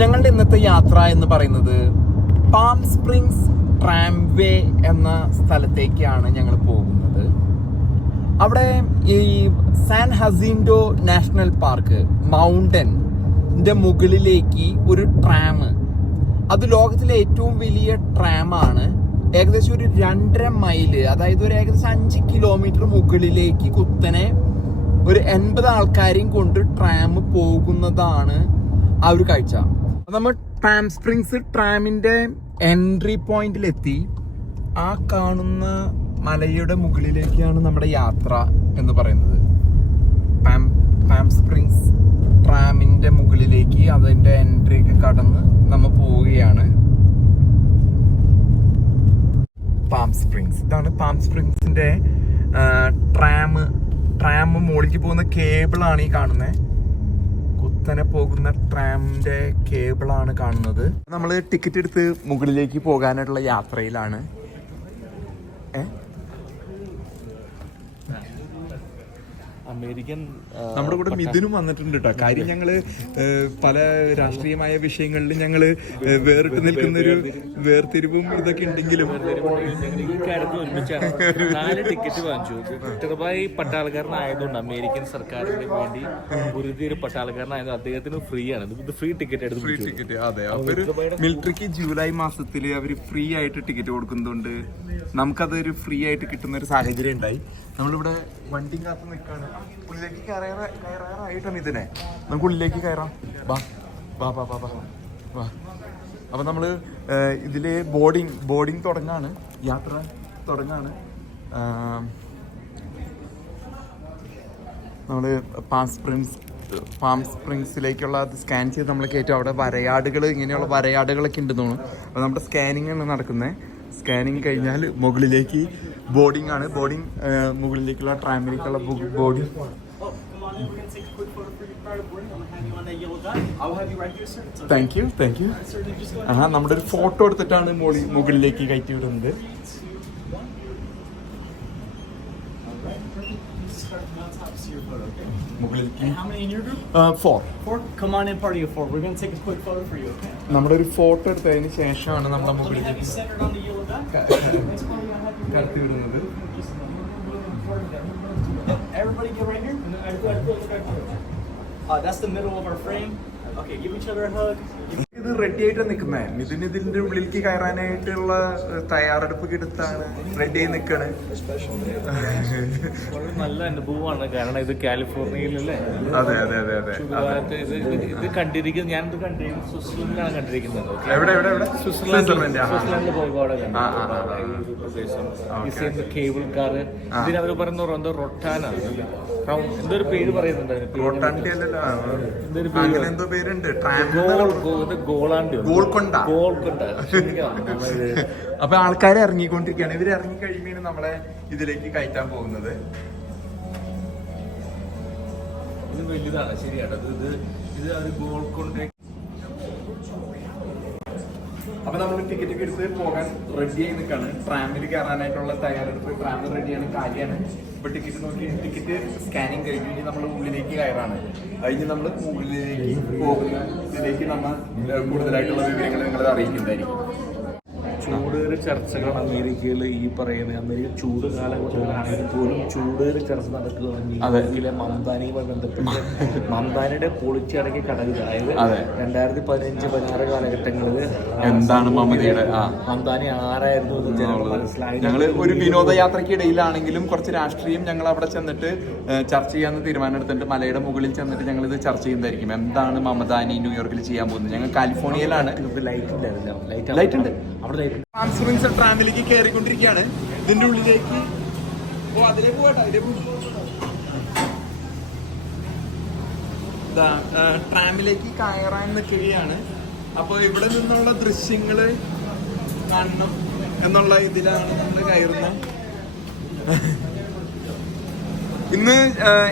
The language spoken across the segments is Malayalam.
ഞങ്ങളുടെ ഇന്നത്തെ യാത്ര എന്ന് പറയുന്നത് പാം സ്പ്രിങ്സ് ട്രാംവേ എന്ന സ്ഥലത്തേക്കാണ് ഞങ്ങൾ പോകുന്നത്. അവിടെ ഈ സാൻ ഹസീൻഡോ നാഷണൽ പാർക്ക് മൗണ്ടന്റെ മുകളിലേക്ക് ഒരു ട്രാം, അത് ലോകത്തിലെ ഏറ്റവും വലിയ ട്രാമാണ്. ഏകദേശം ഒരു 2.5 മൈല്, അതായത് ഒരു ഏകദേശം 5 കിലോമീറ്റർ മുകളിലേക്ക് കുത്തനെ ഒരു 80 ആൾക്കാരെയും കൊണ്ട് ട്രാം പോകുന്നതാണ് ആ ഒരു കാഴ്ച. നമ്മൾ പാം സ്പ്രിങ്സ് ട്രാമിന്റെ എൻട്രി പോയിന്റിലെത്തി. ആ കാണുന്ന മലയുടെ മുകളിലേക്കാണ് നമ്മുടെ യാത്ര എന്ന് പറയുന്നത്. പാം സ്പ്രിങ്സ് ട്രാമിന്റെ മുകളിലേക്ക് അതിന്റെ എൻട്രി ഒക്കെ കടന്ന് നമ്മൾ പോവുകയാണ്. പാം സ്പ്രിങ്സ്, ഇതാണ് പാം സ്പ്രിങ്സിന്റെ ട്രാം മുകളിലേക്ക് പോകുന്ന കേബിളാണ് ഈ കാണുന്നത്. കുത്തനെ പോകുന്ന ട്രാമിന്റെ കേബിളാണ് കാണുന്നത്. നമ്മൾ ടിക്കറ്റ് എടുത്ത് മുകളിലേക്ക് പോകാനായിട്ടുള്ള യാത്രയിലാണ്. അമേരിക്കൻ നമ്മുടെ കൂടെ മിഥുനും വന്നിട്ടുണ്ട് കേട്ടോ. കാര്യം ഞങ്ങള് പല രാഷ്ട്രീയമായ വിഷയങ്ങളിലും ഞങ്ങള് വേറിട്ട് നിൽക്കുന്ന ഒരു വേർതിരിവും ഇതൊക്കെ ഉണ്ടെങ്കിലും ഈ കാര്യത്തിൽ ഒരുമിച്ചാണ് 4 ടിക്കറ്റ് വാങ്ങിച്ചു. ചെറുതായി പട്ടാളക്കാരനായതുകൊണ്ട് അമേരിക്കൻ സർക്കാരിന് വേണ്ടി ഒരു പട്ടാളക്കാരനായതുകൊണ്ട് അദ്ദേഹത്തിന് ഫ്രീ ആണ്. ഇത് ഫ്രീ ടിക്കറ്റ് എടുത്ത് ഫ്രീ ടിക്കറ്റ്. അതെ, അവര് മിലിറ്ററിക്ക് ജൂലൈ മാസത്തില് അവര് ഫ്രീ ആയിട്ട് ടിക്കറ്റ് കൊടുക്കുന്നതുകൊണ്ട് നമുക്കതൊരു ഫ്രീ ആയിട്ട് കിട്ടുന്ന ഒരു സാഹചര്യം ഉണ്ടായി. നമ്മളിവിടെ വണ്ടി കാത്ത് നിൽക്കാണ്. ഉള്ളിലേക്ക് കയറാറായിട്ടാണ് ഇതിനെ. നമുക്ക് ഉള്ളിലേക്ക് കയറാം. വാ വാ വാ വാ വാ വാ. അപ്പൊ നമ്മള് ഇതില് ബോർഡിങ് തുടങ്ങാണ്, യാത്ര തുടങ്ങാണ്. നമ്മള് പാം സ്പ്രിങ്സിലേക്കുള്ള അത് സ്കാൻ ചെയ്ത് നമ്മൾ കയറ്റും. അവിടെ വരയാടുകൾ, ഇങ്ങനെയുള്ള വരയാടുകളൊക്കെ ഉണ്ടെന്ന് തോന്നുന്നു. അപ്പോൾ നമ്മുടെ സ്കാനിങ് ആണ് നടക്കുന്നത്. സ്കാനിങ് കഴിഞ്ഞാൽ മുകളിലേക്ക് ബോർഡിംഗ് ആണ്. മുകളിലേക്കുള്ള ട്രാമിലേക്കുള്ള ബോർഡിംഗ്. Thank you. നമ്മുടെ ഒരു ഫോട്ടോ എടുത്തിട്ടാണ് മുകളിലേക്ക് കയറ്റി വിടുന്നത്. നമ്മുടെ ഒരു ഫോട്ടോ എടുത്തതിന് ശേഷമാണ് നമ്മുടെ മുകളിലേക്ക് കടത്തി വിടുന്നത്. ഇത് റെഡി ആയിട്ട് നിൽക്കുന്നേ. ഇതിന്റെ ഉള്ളിലേക്ക് കയറാനായിട്ടുള്ള തയ്യാറെടുപ്പ് എടുത്താണ് റെഡി ആയി നിൽക്കണേ. വളരെ നല്ല അനുഭവമാണ്. കാരണം ഇത് കാലിഫോർണിയയിലല്ലേ. അതെ. ഇത് കണ്ടിരിക്കുന്നത്, ഞാനിത് കണ്ടിരിക്കുന്നത് സ്വിറ്റ്സർലൻഡിലാണ് കണ്ടിരിക്കുന്നത്. സ്വിറ്റ്സർലൻഡിൽ പോയിക്കോടെ കേബിൾ കാർ. ഇതിനവർ പറയുന്ന എന്തോ റൊട്ടാനാണ്, എന്തൊരു പേര് പറയുന്നുണ്ട്. അപ്പൊ ആൾക്കാരെ ഇറങ്ങിക്കൊണ്ടിരിക്കുകയാണ്. ഇവര് ഇറങ്ങി കഴിയുമ്പോൾ നമ്മളെ ഇതിലേക്ക് കയറ്റാൻ പോകുന്നത്. ഇത് വലുതാണ്, ശരിയാണ്. ഇത് അത് ഗോൾക്കൊണ്ട. അപ്പൊ നമ്മൾ ടിക്കറ്റ് ഒക്കെ എടുത്ത് പോകാൻ റെഡി ആയി നിൽക്കാണ്. ട്രാമിൽ കയറാനായിട്ടുള്ള തയ്യാറെടുപ്പ്. ട്രാം റെഡിയാണ്, കാര്യമാണ്. ഇപ്പൊ ടിക്കറ്റ് നോക്കി, ടിക്കറ്റ് സ്കാനിങ് കഴിഞ്ഞു. ഇനി നമ്മൾ ഉള്ളിലേക്ക് കയറാണ്. കഴിഞ്ഞ് നമ്മൾ മുകളിലേക്ക് പോകുന്ന ഇതിലേക്ക് നമ്മൾ കൂടുതലായിട്ടുള്ള വിവരങ്ങൾ നിങ്ങളത് അറിയിക്കുന്നതായിരിക്കും. ചൂടേറിയ ചർച്ചകൾ അമേരിക്കയിൽ ഈ പറയുന്ന അമേരിക്ക ചൂട് കാലഘട്ടത്തിലാണെങ്കിൽ പോലും ചൂടേറിയ ചർച്ച നടക്കുകയാണ്. ന്യൂയോർക്കിലെ മംദാനിയുമായി ബന്ധപ്പെട്ട് മംദാനിയുടെ പൊളിച്ചടക്കിയ കടൽ, അതായത് 2015-16 കാലഘട്ടങ്ങളിൽ എന്താണ് മംദാനി ആരായിരുന്നു എന്ന് ജനങ്ങൾ മനസ്സിലായി. ഞങ്ങൾ ഒരു വിനോദയാത്രയ്ക്കിടയിലാണെങ്കിലും കുറച്ച് രാഷ്ട്രീയം ഞങ്ങൾ അവിടെ ചെന്നിട്ട് ചർച്ച ചെയ്യാന്ന് തീരുമാനം എടുത്തിട്ട് മലയുടെ മുകളിൽ ചെന്നിട്ട് ഞങ്ങൾ ഇത് ചർച്ച ചെയ്യുന്നതായിരിക്കും. എന്താണ് മമദാനി ന്യൂയോർക്കിൽ ചെയ്യാൻ പോകുന്നത്. ഞങ്ങൾ കാലിഫോർണിയയിലാണ്. ലൈറ്റ് ഉണ്ട് അവിടെ. ട്രാൻസ്പെറൻസ് ട്രാമിലേക്ക് കയറിക്കൊണ്ടിരിക്കുകയാണ്. ഇതിന്റെ ഉള്ളിലേക്ക് അതിലേക്ക് പോകട്ടെ. ട്രാമിലേക്ക് കയറാൻ നിൽക്കുകയാണ്. അപ്പോൾ ഇവിടെ നിന്നുള്ള ദൃശ്യങ്ങള് കാണണം എന്നുള്ള ഇതിലാണ് നമ്മൾ കയറുന്നത്. ഇന്ന്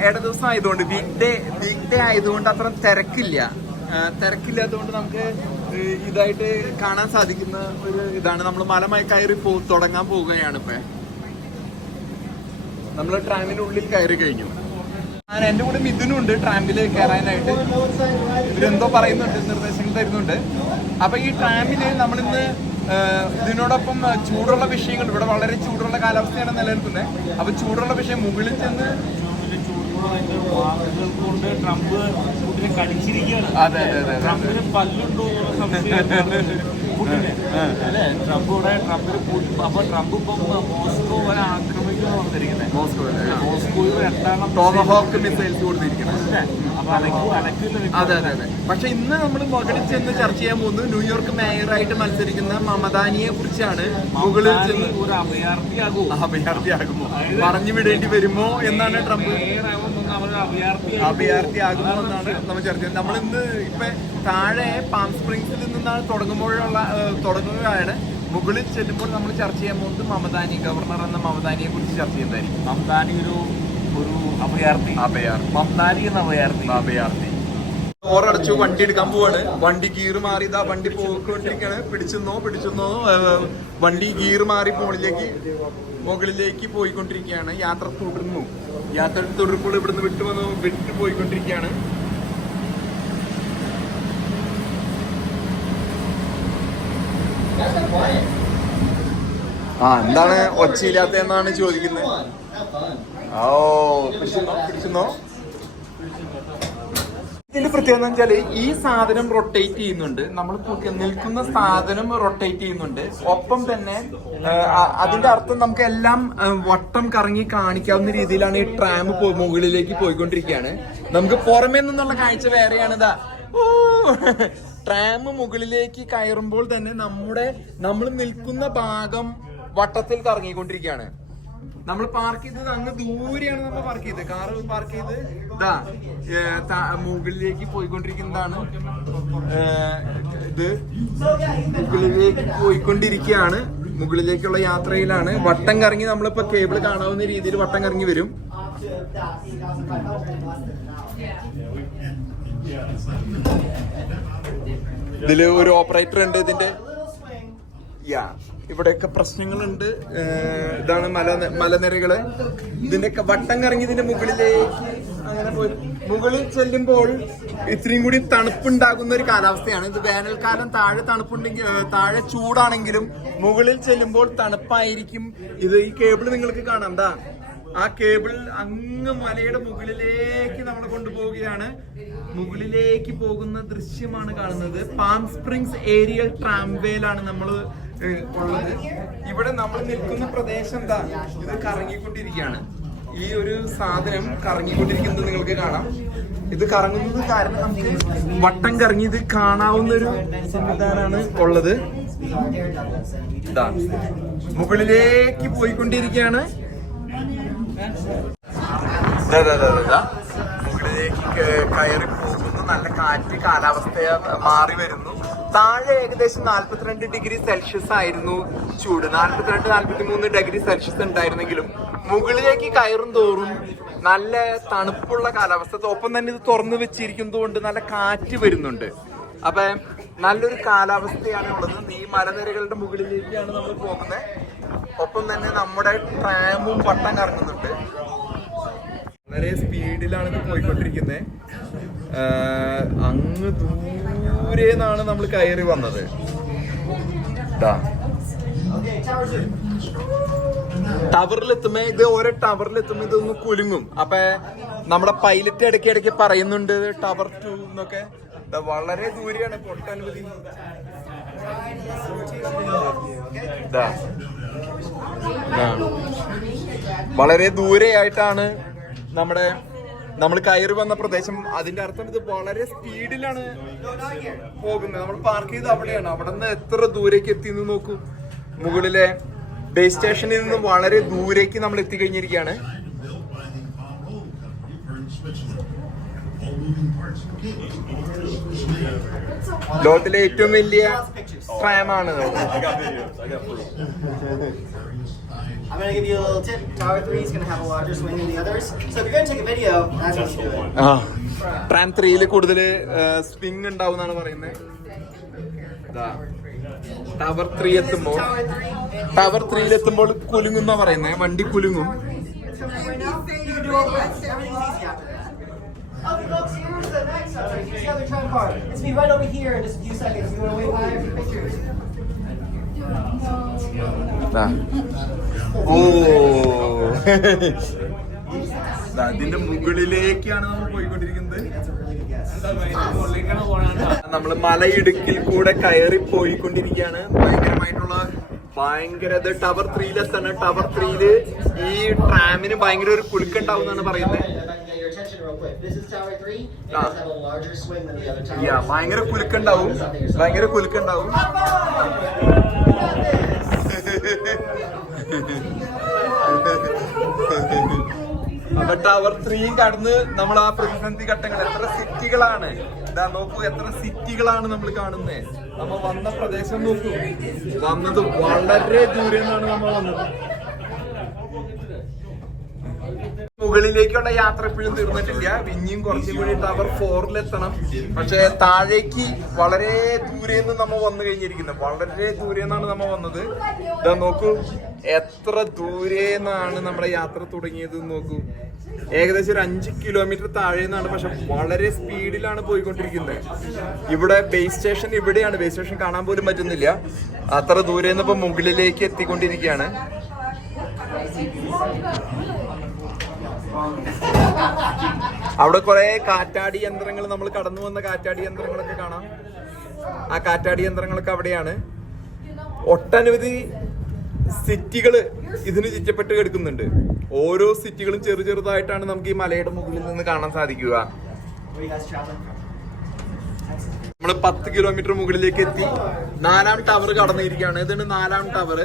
ഇട ദിവസം ആയതുകൊണ്ട്, വീക്ക് ഡേ ആയതുകൊണ്ട് അത്ര തിരക്കില്ലാത്തതുകൊണ്ട് നമുക്ക് ഇതായിട്ട് കാണാൻ സാധിക്കുന്ന ഒരു ഇതാണ്. നമ്മൾ മലമായി കയറി തുടങ്ങാൻ പോവുകയാണ്. ഇപ്പൊ നമ്മൾ ട്രാമിനുള്ളിൽ കയറി കഴിഞ്ഞു. എന്റെ കൂടെ മിഥുനും ഉണ്ട് ട്രാമ്പിൽ കയറാനായിട്ട്. ഇവരെന്തോ പറയുന്നുണ്ട്, നിർദ്ദേശങ്ങൾ തരുന്നുണ്ട്. അപ്പൊ ഈ ട്രാമ്പില് നമ്മളിന്ന് ഇതിനോടൊപ്പം ചൂടുള്ള വിഷയങ്ങൾ, ഇവിടെ വളരെ ചൂടുള്ള കാലാവസ്ഥയാണ് നിലനിൽക്കുന്നത്. അപ്പൊ ചൂടുള്ള വിഷയം മുകളിൽ ചെന്ന് കൊണ്ട് ട്രംപ് പുടിനെ കടിച്ചിരിക്കുകയാണ്. അതെ അതെ അതെ, ട്രംപിന് പല്ലുണ്ടോ അല്ലെ? ട്രംപിന് അപ്പൊ ട്രംപ് ഇപ്പം മോസ്കോ വരെ ആക്രമിക്കുന്നു പറഞ്ഞിരിക്കുന്നത്. മോസ്കോയിൽ എത്താനുള്ള ടോമഹോക്ക് മിസൈൽസ് കൊടുത്തിരിക്കുന്നത്. അപ്പൊ അനക്കില്ല. അതെ അതെ അതെ. പക്ഷെ ഇന്ന് നമ്മൾ മുകളിൽ ചെന്ന് ചർച്ച ചെയ്യാൻ പോകുന്നത് ന്യൂയോർക്ക് മേയറായിട്ട് മത്സരിക്കുന്ന മമതാനിയെ കുറിച്ചാണ്. മുകളിൽ ചെന്ന് ഒരു അഭയാർത്ഥിയാകുമോ, പറഞ്ഞു വിടേണ്ടി വരുമോ എന്നാണ് ട്രംപ്. അഭയാർത്ഥിയാകുമോ എന്നാണ് നമ്മൾ ചർച്ച ചെയ്യുന്നത്. നമ്മളിന്ന് ഇപ്പൊ താഴെ പാം സ്പ്രിങ്സിൽ നിന്നാണ് തുടങ്ങുകയാണ്. മുകളിൽ ചെല്ലുമ്പോൾ നമ്മൾ ചർച്ച ചെയ്യാൻ പോകുന്നത് മമതാനി, ഗവർണർ എന്ന മമതാനിയെ കുറിച്ച് ചർച്ച ചെയ്യുന്നതായിരിക്കും. മമതാനി ഒരു അഭയാർത്ഥി. മമതാനി എന്ന അഭയാർത്ഥി. ഓറടച്ചു, വണ്ടി എടുക്കാൻ പോവാണ്. വണ്ടി ഗീർ മാറി, ഇതാ വണ്ടി പോയിക്കൊണ്ടിരിക്കുകയാണ്. പിടിച്ചെന്നോ വണ്ടി ഗീർ മാറി മുകളിലേക്ക് പോയിക്കൊണ്ടിരിക്കുകയാണ്. യാത്ര തുടരുമ്പോൾ ഇവിടുന്ന് വിട്ടു പോയിക്കൊണ്ടിരിക്കുകയാണ്. എന്താണ് ഒച്ചയില്ലാത്ത എന്നാണ് ചോദിക്കുന്നത്. പിടിച്ചെന്നോ. ഇതിന്റെ പ്രത്യേകത എന്ന് വെച്ചാല് ഈ സാധനം റൊട്ടേറ്റ് ചെയ്യുന്നുണ്ട്. നമ്മൾ നിൽക്കുന്ന സാധനം റൊട്ടേറ്റ് ചെയ്യുന്നുണ്ട്. ഒപ്പം തന്നെ അതിന്റെ അർത്ഥം നമുക്ക് എല്ലാം വട്ടം കറങ്ങി കാണിക്കാവുന്ന രീതിയിലാണ് ഈ ട്രാം മുകളിലേക്ക് പോയിക്കൊണ്ടിരിക്കുകയാണ്. നമുക്ക് പുറമേ നിന്നുള്ള കാഴ്ച വേറെയാണ്. ഇതാ ട്രാം മുകളിലേക്ക് കയറുമ്പോൾ തന്നെ നമ്മൾ നിൽക്കുന്ന ഭാഗം വട്ടത്തിൽ കറങ്ങിക്കൊണ്ടിരിക്കുകയാണ്. നമ്മൾ പാർക്ക് ചെയ്തത് അങ്ങ് ദൂരെയാണ്. നമ്മൾ പാർക്ക് ചെയ്തത്, കാറ് പാർക്ക് ചെയ്ത് മുകളിലേക്ക് പോയിക്കൊണ്ടിരിക്കുന്നതാണ്. ഇത് മുകളിലേക്ക് പോയിക്കൊണ്ടിരിക്കുകയാണ്. മുകളിലേക്കുള്ള യാത്രയിലാണ്. വട്ടം കറങ്ങി നമ്മളിപ്പോ കേബിൾ കാണാവുന്ന രീതിയിൽ വട്ടം കറങ്ങി വരും. ഇതില് ഒരു ഓപ്പറേറ്റർ ഉണ്ട്. ഇതിന്റെ ഇവിടെയൊക്കെ പ്രശ്നങ്ങളുണ്ട്. ഇതാണ് മലനിരകള്. ഇതിന്റെയൊക്കെ വട്ടം കറങ്ങി ഇതിന്റെ മുകളിലേക്ക് അങ്ങനെ പോയി. മുകളിൽ ചെല്ലുമ്പോൾ ഇത്രയും കൂടി തണുപ്പുണ്ടാകുന്ന ഒരു കാലാവസ്ഥയാണ്. ഇത് വേനൽക്കാലം താഴെ തണുപ്പുണ്ടെങ്കിൽ, താഴെ ചൂടാണെങ്കിലും മുകളിൽ ചെല്ലുമ്പോൾ തണുപ്പായിരിക്കും. ഈ കേബിൾ നിങ്ങൾക്ക് കാണാം. ആ കേബിൾ അങ്ങ് മലയുടെ മുകളിലേക്ക് നമ്മളെ കൊണ്ടുപോവുകയാണ്. മുകളിലേക്ക് പോകുന്ന ദൃശ്യമാണ് കാണുന്നത്. പാം സ്പ്രിങ്സ് ഏരിയൽ ട്രാംവേയിലാണ് നമ്മൾ ഉള്ളത്. ഇവിടെ നമ്മൾ നിൽക്കുന്ന പ്രദേശം ഇത് കറങ്ങിക്കൊണ്ടിരിക്കുകയാണ്. ഈ ഒരു സാധനം കറങ്ങിക്കൊണ്ടിരിക്കുന്നത് നിങ്ങൾക്ക് കാണാം. ഇത് കറങ്ങുന്നത് കാരണം നമുക്ക് വട്ടം കറങ്ങി ഇത് കാണാവുന്ന ഒരു സംവിധാനമാണ് ഉള്ളത്. മുകളിലേക്ക് പോയിക്കൊണ്ടിരിക്കുകയാണ്. മുകളിലേക്ക് കയറി പോകുന്നു. നല്ല കാലാവസ്ഥ മാറി വരുന്നു. താഴെ ഏകദേശം 42 ഡിഗ്രി സെൽഷ്യസ് ആയിരുന്നു ചൂട്. 42-43 ഡിഗ്രി സെൽഷ്യസ് ഉണ്ടായിരുന്നെങ്കിലും മുകളിലേക്ക് കയറും തോറും നല്ല തണുപ്പുള്ള കാലാവസ്ഥ. ഒപ്പം തന്നെ ഇത് തുറന്നു വെച്ചിരിക്കുന്നത് കൊണ്ട് നല്ല കാറ്റ് വരുന്നുണ്ട്. അപ്പൊ നല്ലൊരു കാലാവസ്ഥയാണ് ഉള്ളത്. ഈ മലനിരകളുടെ മുകളിലേക്കാണ് നമ്മൾ പോകുന്നത്. ഒപ്പം തന്നെ നമ്മുടെ ട്രാമും വട്ടം കറങ്ങുന്നുണ്ട്. വളരെ സ്പീഡിലാണ് ഇത് പോയിക്കൊണ്ടിരിക്കുന്നത്. അങ്ങ് ദൂരെന്നാണ് നമ്മൾ കയറി വന്നത്. ടവറിലെത്തുമ്പോ ഓരോ ടവറിലെത്തുമ്പോ ഇതൊന്ന് കുലുങ്ങും. അപ്പൊ നമ്മുടെ പൈലറ്റ് ഇടയ്ക്ക് പറയുന്നുണ്ട് ടവർ 2 എന്നൊക്കെ. വളരെ ദൂരെയാണ്. പൊട്ടനവധി വളരെ ദൂരെയായിട്ടാണ് നമ്മൾ കയറി വന്ന പ്രദേശം. അതിന്റെ അർത്ഥം ഇത് വളരെ സ്പീഡിലാണ് പോകുന്നത്. നമ്മൾ പാർക്ക് ചെയ്ത് അവിടെയാണ്. അവിടെ നിന്ന് എത്ര ദൂരേക്ക് എത്തിയെന്ന് നോക്കൂ. മുകളിലെ ബേസ് സ്റ്റേഷനിൽ നിന്ന് വളരെ ദൂരേക്ക് നമ്മൾ എത്തിക്കഴിഞ്ഞിരിക്കുകയാണ്. ലോകത്തിലെ ഏറ്റവും വലിയ ട്രാമാണ്. I'm going to give you a little tip. Tower 3 is going to have a larger swing than the others. So if you're going to take a video, that's what you do. Tram 3 കൂടുതൽ സ്വിംഗ് ഉണ്ടാവും എന്നാണ് പറയുന്നത്. ടവർ 3 എത്തുമ്പോൾ കുലുങ്ങുന്ന പറയുന്നത്. വണ്ടി കുലുങ്ങും. You can do all the rest. Everything's easy after that. folks, here's the next one. Here's the other trump card. It's be right over here in just a few seconds. You want to wave hi or few pictures? ഓ അതിന്റെ മുകളിലേക്കാണ് നമ്മൾ പോയിക്കൊണ്ടിരിക്കുന്നത്. That's a really good guess. നമ്മള് മലയിടുക്കിൽ കൂടെ കയറി പോയിക്കൊണ്ടിരിക്കുകയാണ്. ഭയങ്കര ഇത് ടവർ 3-ലെത്താണ്. ടവർ 3-ല് ഈ ട്രാമിന് ഭയങ്കര ഒരു കുലുക്കുണ്ടാവും എന്നാണ് പറയുന്നത്. Your attention real quick. This is Tower 3. It does have a larger swing than the other towers. ഭയങ്കര കുലുക്കുണ്ടാവും. അപ്പൊ ടവർ 3 കടന്ന് നമ്മൾ ആ പ്രതിസന്ധി ഘട്ടങ്ങൾ എത്ര സിറ്റികളാണ് ഇതാ നോക്കൂ, എത്ര സിറ്റികളാണ് നമ്മൾ കാണുന്നത്. നമ്മ വന്ന പ്രദേശം നോക്കൂ, വന്നത് വളരെ ദൂരെ നിന്നാണ് നമ്മൾ വന്നത്. മുകളിലേക്കുള്ള യാത്ര ഇപ്പോഴും തീർന്നിട്ടില്ല. ഇനിയും കുറച്ചും കൂടി ടവർ 4-ലെത്തണം. പക്ഷെ താഴേക്ക് വളരെ ദൂരെ നിന്ന് നമ്മ വന്നു കഴിഞ്ഞിരിക്കുന്നത്. വളരെ ദൂരെ നിന്നാണ് നമ്മ വന്നത്. ഇതാ നോക്കൂ, എത്ര ദൂരെ നിന്നാണ് നമ്മുടെ യാത്ര തുടങ്ങിയത് നോക്കൂ. ഏകദേശം ഒരു 5 കിലോമീറ്റർ താഴെ നിന്നാണ്. പക്ഷെ വളരെ സ്പീഡിലാണ് പോയിക്കൊണ്ടിരിക്കുന്നത്. ഇവിടെ ബേസ് സ്റ്റേഷൻ ഇവിടെയാണ്. ബേസ് സ്റ്റേഷൻ കാണാൻ പോലും പറ്റുന്നില്ല. അത്ര ദൂരെ നിന്ന് ഇപ്പൊ മുകളിലേക്ക് എത്തിക്കൊണ്ടിരിക്കുകയാണ്. അവിടെ കുറെ കാറ്റാടി യന്ത്രങ്ങൾ, നമ്മൾ കടന്നു വന്ന കാറ്റാടി യന്ത്രങ്ങളൊക്കെ കാണാം. ആ കാറ്റാടി യന്ത്രങ്ങളൊക്കെ അവിടെയാണ്. ഒട്ടനവധി സിറ്റികള് ഇതിന് ചുറ്റപ്പെട്ട് കിടക്കുന്നുണ്ട്. ഓരോ സിറ്റികളും ചെറുതായിട്ടാണ് നമുക്ക് ഈ മലയുടെ മുകളിൽ നിന്ന് കാണാൻ സാധിക്കുക. നമ്മള് 10 കിലോമീറ്റർ മുകളിലേക്ക് എത്തി. 4-ാം ടവർ കടന്നിരിക്കുകയാണ്. ഇതാണ് 4-ാം ടവർ.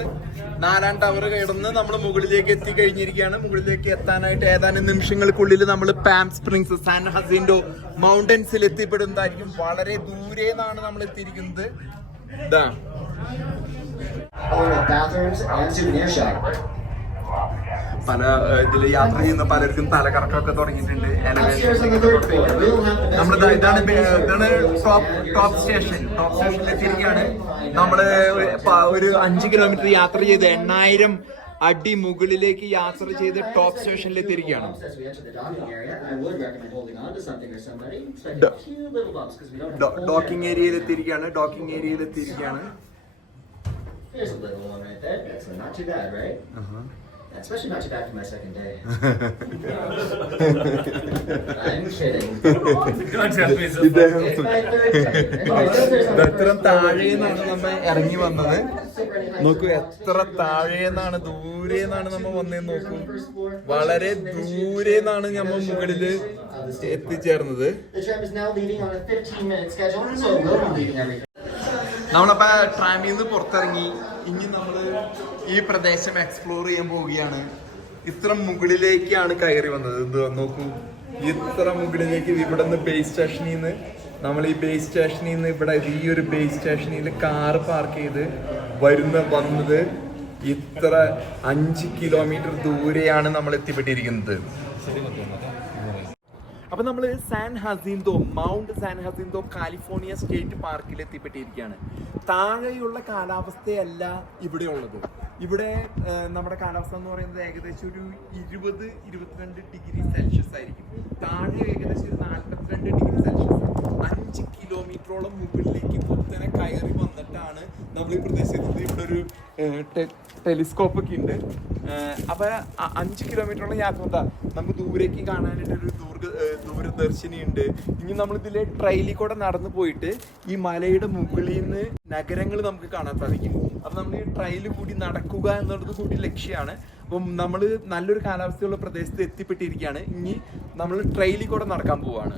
4-ാം ടവർ കടന്ന് നമ്മൾ മുകളിലേക്ക് എത്തി കഴിഞ്ഞിരിക്കുകയാണ്. മുകളിലേക്ക് എത്താനായിട്ട് ഏതാനും നിമിഷങ്ങൾക്കുള്ളിൽ നമ്മൾ പാം സ്പ്രിങ്സ്, സാൻ ഹസിൻഡോ മൗണ്ടൻസിൽ എത്തിപ്പെടുന്നതായിരിക്കും. വളരെ ദൂരെ നിന്നാണ് നമ്മൾ എത്തിയിരിക്കുന്നത്. ഇതാ പല ഇതില് യാത്ര ചെയ്യുന്ന പലർക്കും തലകറക്കമൊക്കെ തുടങ്ങിയിട്ടുണ്ട്. നമ്മളിതാ ഇതാണ് ടോപ്പ് സ്റ്റേഷൻ. ടോപ്പ് സ്റ്റേഷനിൽ എത്തിയിരിക്കുകയാണ്. നമ്മള് ഒരു 5 കിലോമീറ്റർ യാത്ര ചെയ്ത് 8000 അടി മുകളിലേക്ക് യാത്ര ചെയ്ത് ടോപ്പ് സ്റ്റേഷനിൽ എത്തിയിരിക്കുകയാണ്. ഡോക്കിംഗ് ഏരിയയിൽ എത്തിയിരിക്കുകയാണ്. There's a little one right there. That's not too bad, right? Especially not too bad for my second day. I'm kidding. It's my third day. എത്ര താഴേന്നാണ് നമ്മ ഇറങ്ങി വന്നത് നോക്കൂ. എത്ര താഴേന്നാണ്, ദൂരെന്നാണ് നമ്മ വന്നേന്ന് നോക്കൂ. വളരെ ദൂരെന്നാണ് നമ്മ മുകളില് എത്തിച്ചേർന്നത്. The tram is now leaving on a 15-minute schedule, so we'll be leaving every. നമ്മളപ്പോ ട്രാമിൽ നിന്ന് പുറത്തിറങ്ങി. ഇനി നമ്മള് ഈ പ്രദേശം എക്സ്പ്ലോർ ചെയ്യാൻ പോവുകയാണ്. ഇത്ര മുകളിലേക്കാണ് കയറി വന്നത്. ഇത് നോക്കൂ, ഇത്ര മുകളിലേക്ക്. ഇവിടെ നിന്ന് ബേസ് സ്റ്റേഷനിൽ നിന്ന് നമ്മൾ ഈ ബേസ് സ്റ്റേഷനിൽ നിന്ന് ഇവിടെ ഈ ഒരു ബേസ് സ്റ്റേഷനിൽ കാർ പാർക്ക് ചെയ്ത് വന്നത് ഇത്ര 5 കിലോമീറ്റർ ദൂരെയാണ് നമ്മൾ എത്തിപ്പെട്ടിരിക്കുന്നത്. അപ്പൊ നമ്മള് മൗണ്ട് സാൻ ഹസിൻഡോ കാലിഫോർണിയ സ്റ്റേറ്റ് പാർക്കിൽ എത്തിപ്പെട്ടിരിക്കുകയാണ്. താഴെയുള്ള കാലാവസ്ഥയല്ല ഇവിടെ ഉള്ളത്. ഇവിടെ നമ്മുടെ കാലാവസ്ഥ എന്ന് പറയുന്നത് ഏകദേശം ഒരു 20-22 ഡിഗ്രി സെൽഷ്യസ് ആയിരിക്കും. താഴെ ഏകദേശം ഒരു 42 ഡിഗ്രി സെൽഷ്യസ്. 5 കിലോമീറ്ററോളം മുകളിലേക്ക് കുത്തനെ കയറി വന്നിട്ടാണ് നമ്മൾ ഈ പ്രദേശത്ത്. ഇവിടെ ഒരു ടെലിസ്കോപ്പ് ഒക്കെ ഉണ്ട്. അപ്പൊ 5 കിലോമീറ്ററോളം യാത്ര എന്താ നമുക്ക് ദൂരേക്ക് കാണാനായിട്ട് ഒരു ദൂരദർശിനി ഉണ്ട്. ഇനി നമ്മൾ ഇതിലെ ട്രെയിലിൽ കൂടെ നടന്നു പോയിട്ട് ഈ മലയുടെ മുകളിൽ നിന്ന് നഗരങ്ങൾ നമുക്ക് കാണാൻ സാധിക്കും. അപ്പൊ നമ്മൾ ഈ ട്രെയിലിൽ കൂടി നടക്കുക എന്നുള്ളത് കൂടി ലക്ഷ്യമാണ്. അപ്പം നമ്മൾ നല്ലൊരു കാലാവസ്ഥയുള്ള പ്രദേശത്ത് എത്തിപ്പെട്ടിരിക്കുകയാണ്. ഇനി നമ്മൾ ട്രെയിലിൽ കൂടെ നടക്കാൻ പോവാണ്.